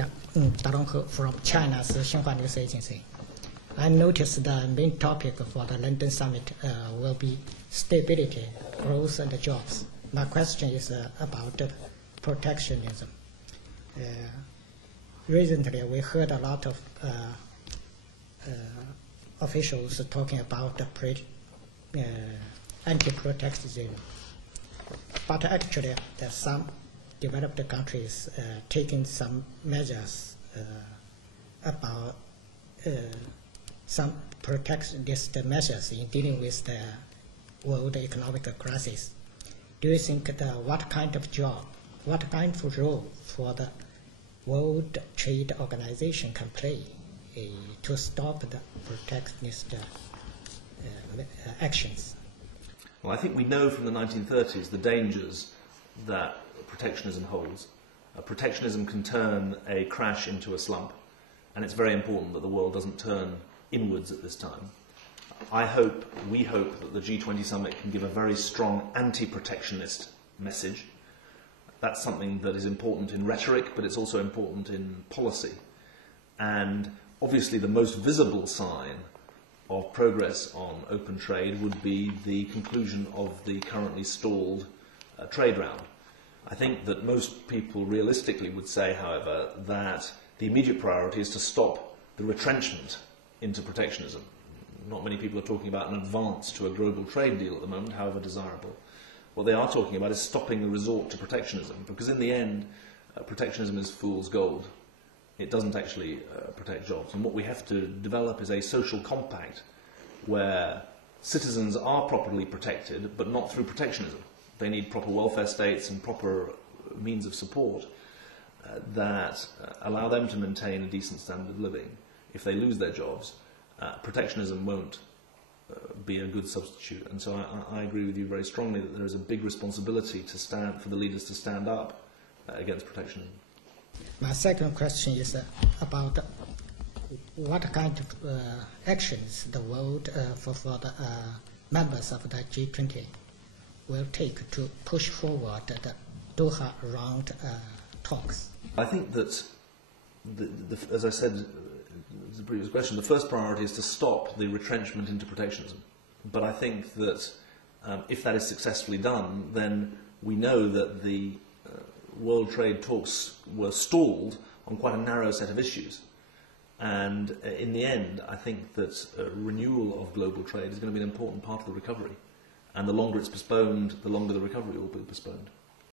Yeah, Dalong from China's Xinhua News Agency. I noticed the main topic for the London summit will be stability, growth, and jobs. My question is about protectionism. Recently, we heard a lot of officials talking about anti-protectionism, but actually, there's some developed countries taking some measures about some protectionist measures in dealing with the world economic crisis. Do you think what kind of job, what kind of role for the World Trade Organization can play to stop the protectionist actions? Well, I think we know from the 1930s the dangers that protectionism holds. Protectionism can turn a crash into a slump, and it's very important that the world doesn't turn inwards at this time. We hope that the G20 summit can give a very strong anti-protectionist message. That's something that is important in rhetoric, but it's also important in policy. And obviously the most visible sign of progress on open trade would be the conclusion of the currently stalled trade round. I think that most people realistically would say, however, that the immediate priority is to stop the retrenchment into protectionism. Not many people are talking about an advance to a global trade deal at the moment, however desirable. What they are talking about is stopping the resort to protectionism, because in the end, protectionism is fool's gold. It doesn't actually protect jobs. And what we have to develop is a social compact where citizens are properly protected, but not through protectionism. They need proper welfare states and proper means of support that allow them to maintain a decent standard of living. If they lose their jobs, protectionism won't be a good substitute. And so I agree with you very strongly that there is a big responsibility for the leaders to stand up against protectionism. My second question is about what kind of actions the world for the members of the G20 will take to push forward the Doha round talks. I think that, as I said in the previous question, the first priority is to stop the retrenchment into protectionism. But I think that if that is successfully done, then we know that the world trade talks were stalled on quite a narrow set of issues. And in the end, I think that renewal of global trade is going to be an important part of the recovery. And the longer it's postponed, the longer the recovery will be postponed.